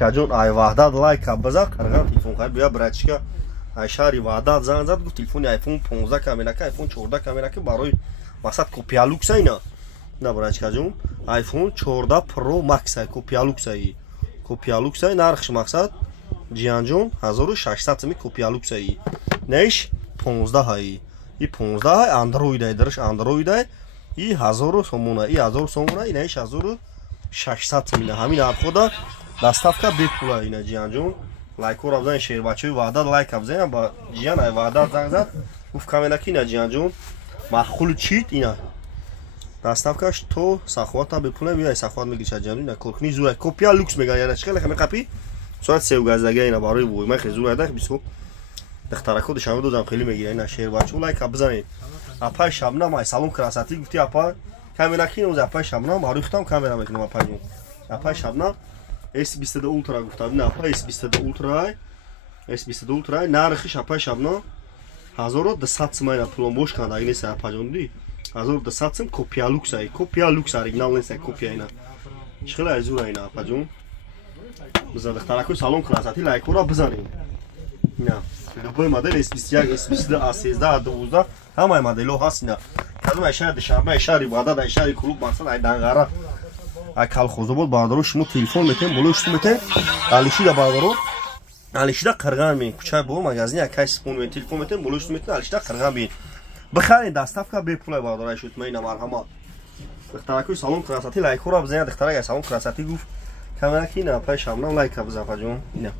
برایچکا جون ای وحدت لایک بزن قرغان تلفن خیر بیا برایچکا ای شاری وحدت زنگ زد گفت تلفن آیفون 15 کاملا که آیفون 14 کاملا که برای مقصد کپیا لوکس اینا نه برایچکا جون آیفون 14 پرو مکس کپیا لوکس ای کپیا لوکس ای نرخش مقصد جیان جون 1600 می کپیا لوکس ای نش 15 ای ای 15 اندروید ای درش اندروید ای ای 1000 سومونه ای 1000 سومونه ای نش 1600 میله همین اب خدا دستافکا بپولا اینا جیان جون لایک رو بزنید شیر بچه‌ی وعده لایک بزنید با جیان ای وعده زنگ زد گفت کاملا کی اینا جیان جون مخول چیت اینا دستافکاش تو سخوات بپولا میای سخوات میگی چه جانی نه کلکنی زور کپیا لوکس میگه یعنی چقدر خمی قپی ساعت 3 گازدگی اینا برای بوی من خیلی زور داخل بیسو دختر خودش هم دوزم خیلی میگیره اینا شیر بچه لایک بزنید اپا شبنم ای سالن کراساتی گفتی اپا کاملا کی نوز اپا شبنم معروفتم کاملا میکنم اپا جون اپا شبنم S22 اولترا گفتم نه اپا S22 اولترا S22 اولترا نرخش اپا شبنم 1200 میلیون پول باش کنه اگه نیست اپا جون دی 1200 کپیا لوکس ای کپیا لوکس اوریجینال نیست کپیا اینا چخلا ازور اینا اپا جون بزن دختر کوی سالن کراساتی لایک رو بزنید نه любой модель S21 S22 A13 A12 همه مدل ها هست اینا کدوم اشاره دشنبه اشاره وعده اشاره کلوب مقصد ای دنگاره ای کالخوزبود باردارو شما تلفن میتین بلوشت میتین علیشیدا باردارو علیشیدا قرغان می کوچه بو مغازین اکاش سپون می تلفن میتین بلوشت میتین علیشیدا قرغان می بخرید دستافکا به پول باردارای شوت مینا مرحمت دخترکوی سالن کراساتی لایک رو بزنید دخترای سالن کراساتی گفت کاملا کی نه پای شامنا لایک بزن فجون اینا